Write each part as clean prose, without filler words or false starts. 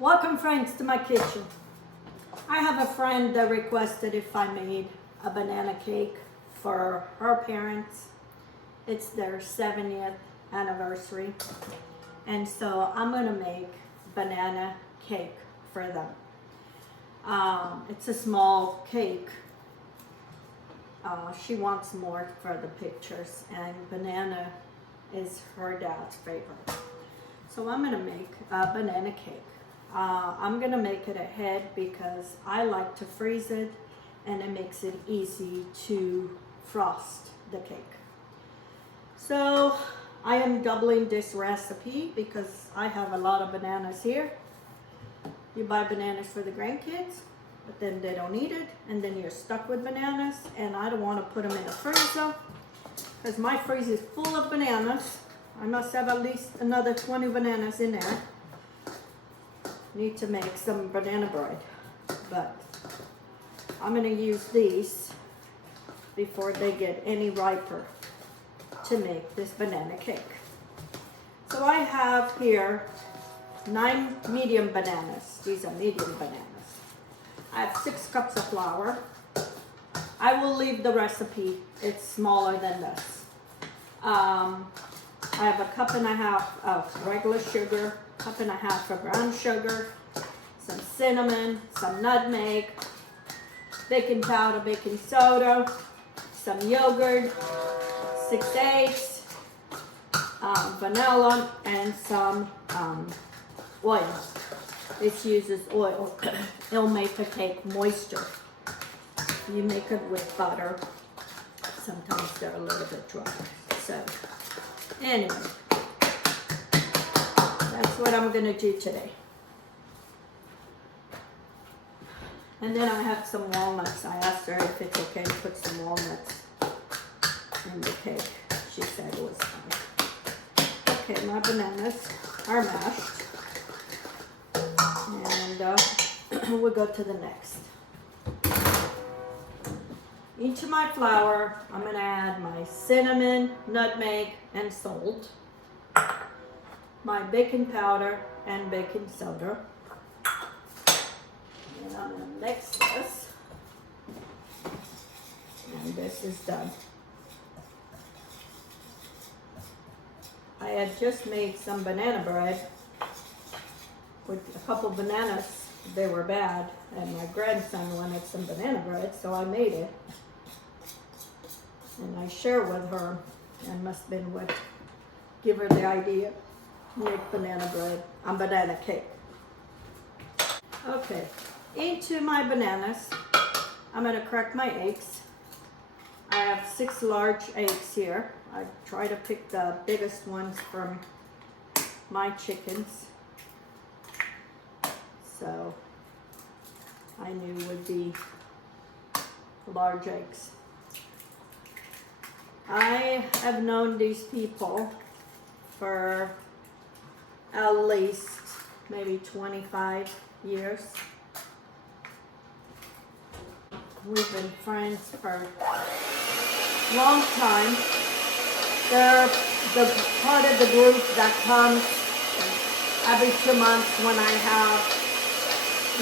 Welcome friends to my kitchen. I have a friend that requested if I made a banana cake for her parents. It's their 70th anniversary. And so I'm gonna make banana cake for them. It's a small cake. She wants more for the pictures, and banana is her dad's favorite. So I'm gonna make a banana cake. I'm gonna make it ahead because I like to freeze it and it makes it easy to frost the cake. So I am doubling this recipe because I have a lot of bananas here. You buy bananas for the grandkids, but then they don't eat it, and then you're stuck with bananas, and I don't want to put them in the freezer because my freezer is full of bananas. I must have at least another 20 bananas in there. Need to make some banana bread, but I'm going to use these before they get any riper to make this banana cake. So I have here 9 medium bananas. These are medium bananas. I have 6 cups of flour. I will leave the recipe. It's smaller than this. I have a cup and a half of regular sugar, cup and a half of brown sugar, some cinnamon, some nutmeg, baking powder, baking soda, some yogurt, 6 eggs, vanilla, and some oil. This uses oil. It'll make the cake moisture. You make it with butter. Sometimes they're a little bit dry. So anyway, that's what I'm gonna do today. And then I have some walnuts. I asked her if it's okay to put some walnuts in the cake. She said it was fine. Okay, my bananas are mashed. And we'll go to the next. Into my flour, I'm gonna add my cinnamon, nutmeg, and salt, my baking powder and baking soda. And I'm gonna mix this. And this is done. I had just made some banana bread with a couple bananas. They were bad, and my grandson wanted some banana bread, so I made it. And I share with her, and must have been what give her the idea to make banana bread on banana cake. Okay, into my bananas, I'm gonna crack my eggs. I have 6 large eggs here. I try to pick the biggest ones from my chickens. So I knew would be large eggs. I have known these people for at least maybe 25 years. We've been friends for a long time. They're the part of the group that comes every 2 months when I have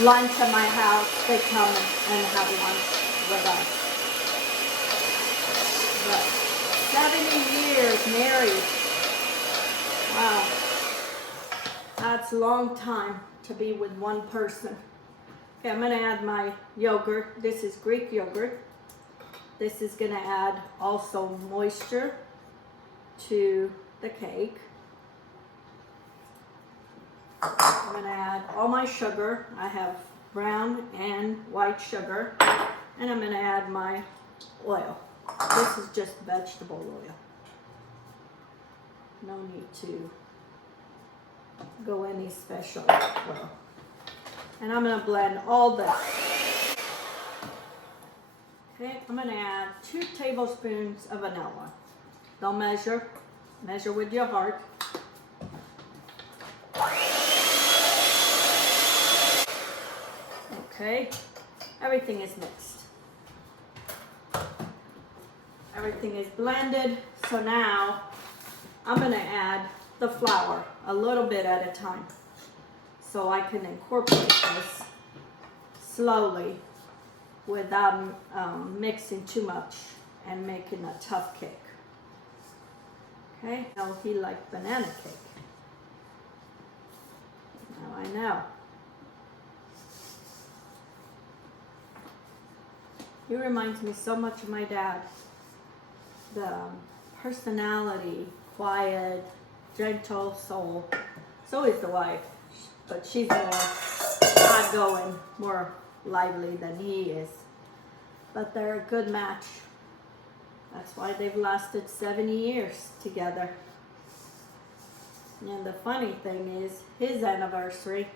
lunch at my house. They come and have lunch with us. But 70 years married. Wow. That's a long time to be with one person. Okay, I'm gonna add my yogurt. This is Greek yogurt. This is gonna add also moisture to the cake. I'm gonna add all my sugar. I have brown and white sugar. And I'm gonna add my oil. This is just vegetable oil. No need to go any special oil. And I'm gonna blend all this. Okay, I'm gonna add 2 tablespoons of vanilla. Don't measure with your heart. Okay, everything is mixed. Everything is blended. So now I'm gonna add the flour a little bit at a time. so I can incorporate this slowly without mixing too much and making a tough cake. Okay, now he liked banana cake. Now I know. He reminds me so much of my dad. The personality, quiet, gentle soul. So is the wife, but she's more outgoing, more lively than he is. But they're a good match. That's why they've lasted 70 years together. And the funny thing is, his anniversary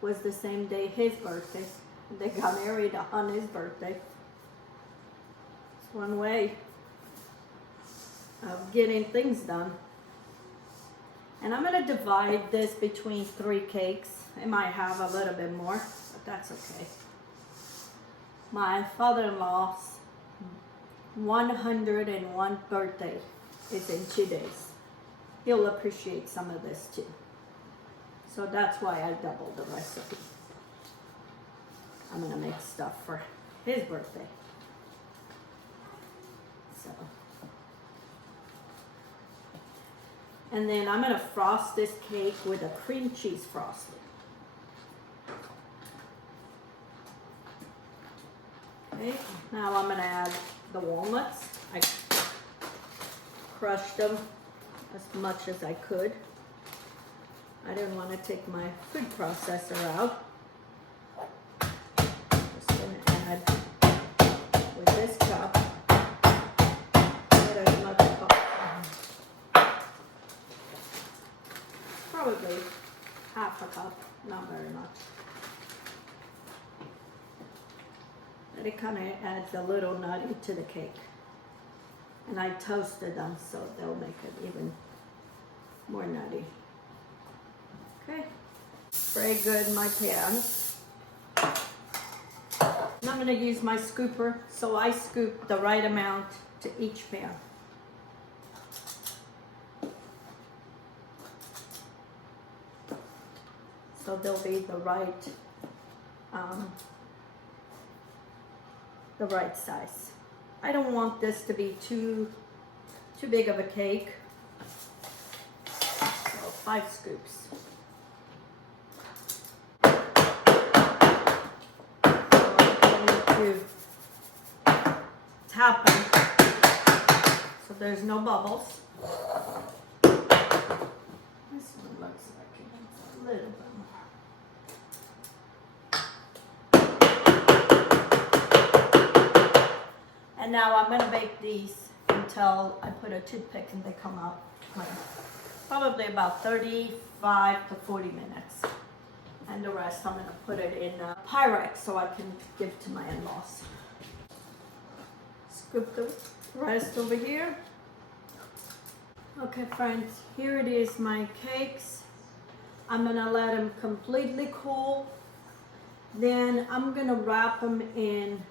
was the same day his birthday. They got married on his birthday. It's one way of getting things done. And I'm going to divide this between 3 cakes. I might have a little bit more, but that's okay. My father-in-law's 101st birthday is in 2 days. He'll appreciate some of this too. So that's why I doubled the recipe. I'm going to make stuff for his birthday. So. And then I'm going to frost this cake with a cream cheese frosting. Okay, now I'm going to add the walnuts. I crushed them as much as I could. I didn't want to take my food processor out. Just going to add with this cup, not as much probably half a cup, not very much. And it kind of adds a little nutty to the cake. And I toasted them so they'll make it even more nutty. Okay, very good in my pans. And I'm going to use my scooper, so I scoop the right amount to each pan. So they'll be the right size. I don't want this to be too big of a cake. So 5 scoops. To tap them so there's no bubbles. This one looks like it needs a little bit more. And now I'm going to bake these until I put a toothpick and they come out. Probably about 35 to 40 minutes. And the rest I'm going to put it in Pyrex so I can give to my in-laws. Scoop the rest over here. Okay friends, here it is, my cakes. I'm going to let them completely cool. Then I'm going to wrap them in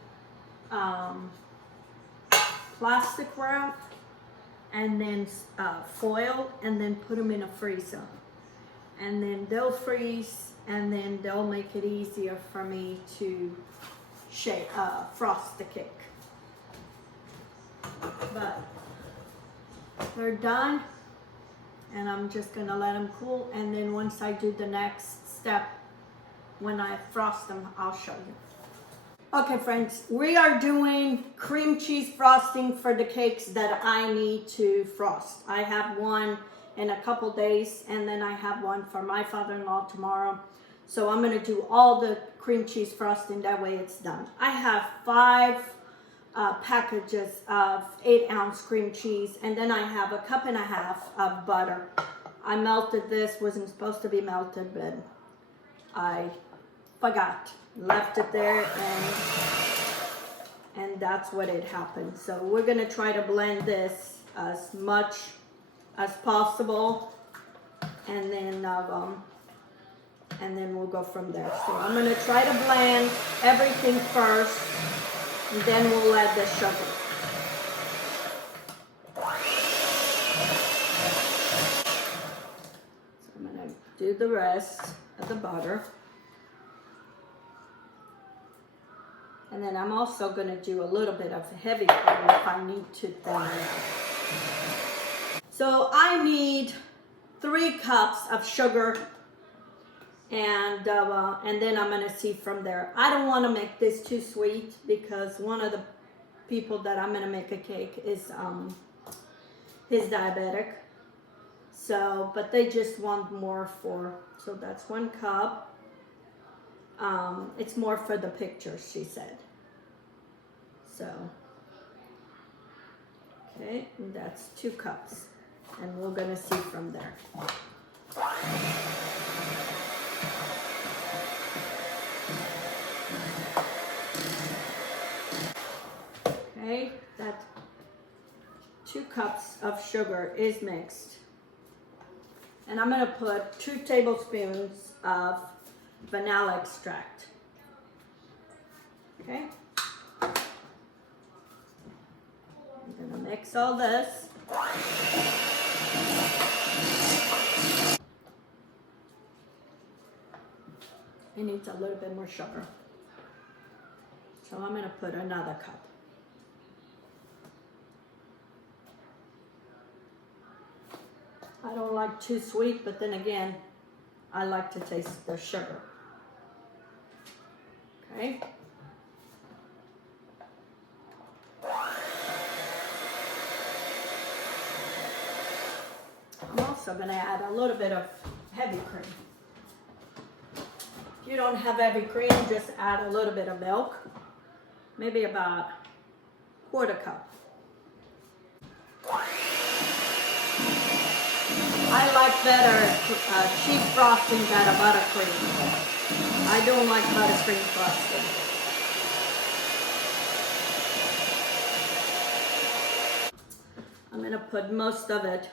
plastic wrap and then foil and then put them in a freezer. And then they'll freeze. And then they'll make it easier for me to frost the cake. But they're done, and I'm just gonna let them cool. And then once I do the next step, when I frost them, I'll show you. Okay, friends, we are doing cream cheese frosting for the cakes that I need to frost. I have one in a couple days, and then I have one for my father-in-law tomorrow. So I'm going to do all the cream cheese frosting, that way it's done. I have 5 packages of 8-ounce cream cheese, and then I have a 1.5 cups of butter. I melted this, wasn't supposed to be melted, but I forgot. Left it there, and that's what it happened. So we're going to try to blend this as much as possible, and then we'll go from there. So I'm going to try to blend everything first, and then we'll add the sugar. So I'm going gonna do the rest of the butter. And then I'm also gonna do a little bit of heavy cream if I need to thin it out. So I need 3 cups of sugar, and then I'm gonna see from there. I don't wanna make this too sweet because one of the people that I'm gonna make a cake is diabetic. So, but they just want more so that's 1 cup. It's more for the pictures, she said. So, okay, and that's 2 cups. And we're gonna see from there. Okay, that 2 cups of sugar is mixed. And I'm gonna put 2 tablespoons of vanilla extract. Okay. I'm gonna mix all this. It needs a little bit more sugar. So I'm gonna put another cup. I don't like too sweet, but then again, I like to taste the sugar. Okay. I'm also going to add a little bit of heavy cream. If you don't have heavy cream, just add a little bit of milk, maybe about 1/4 cup. I like better cheap frosting than a buttercream. I don't like buttercream frosting. I'm going to put most of it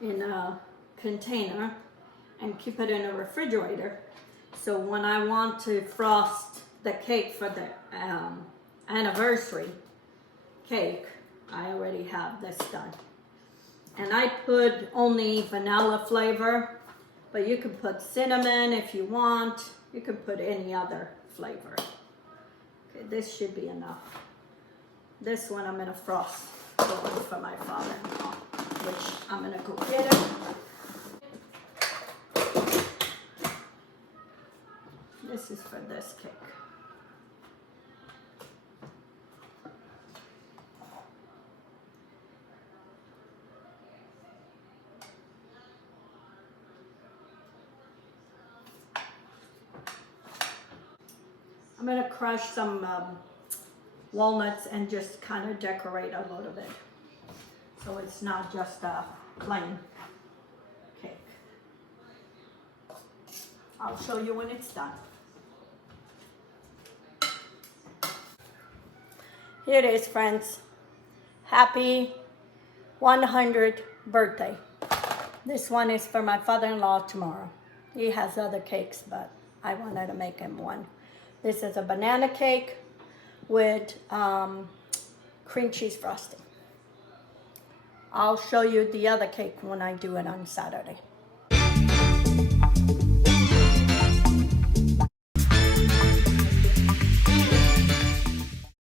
in a container and keep it in a refrigerator. So when I want to frost the cake for the anniversary cake, I already have this done. And I put only vanilla flavor, but you can put cinnamon if you want. You can put any other flavor. Okay, this should be enough. This one I'm gonna frost the one for my father-in-law, which I'm gonna go get it. This is for this cake. I'm going to crush some walnuts and just kind of decorate a little bit, so it's not just a plain cake. I'll show you when it's done. Here it is, friends. Happy 100th birthday. This one is for my father-in-law tomorrow. He has other cakes, but I wanted to make him one. This is a banana cake with cream cheese frosting. I'll show you the other cake when I do it on Saturday.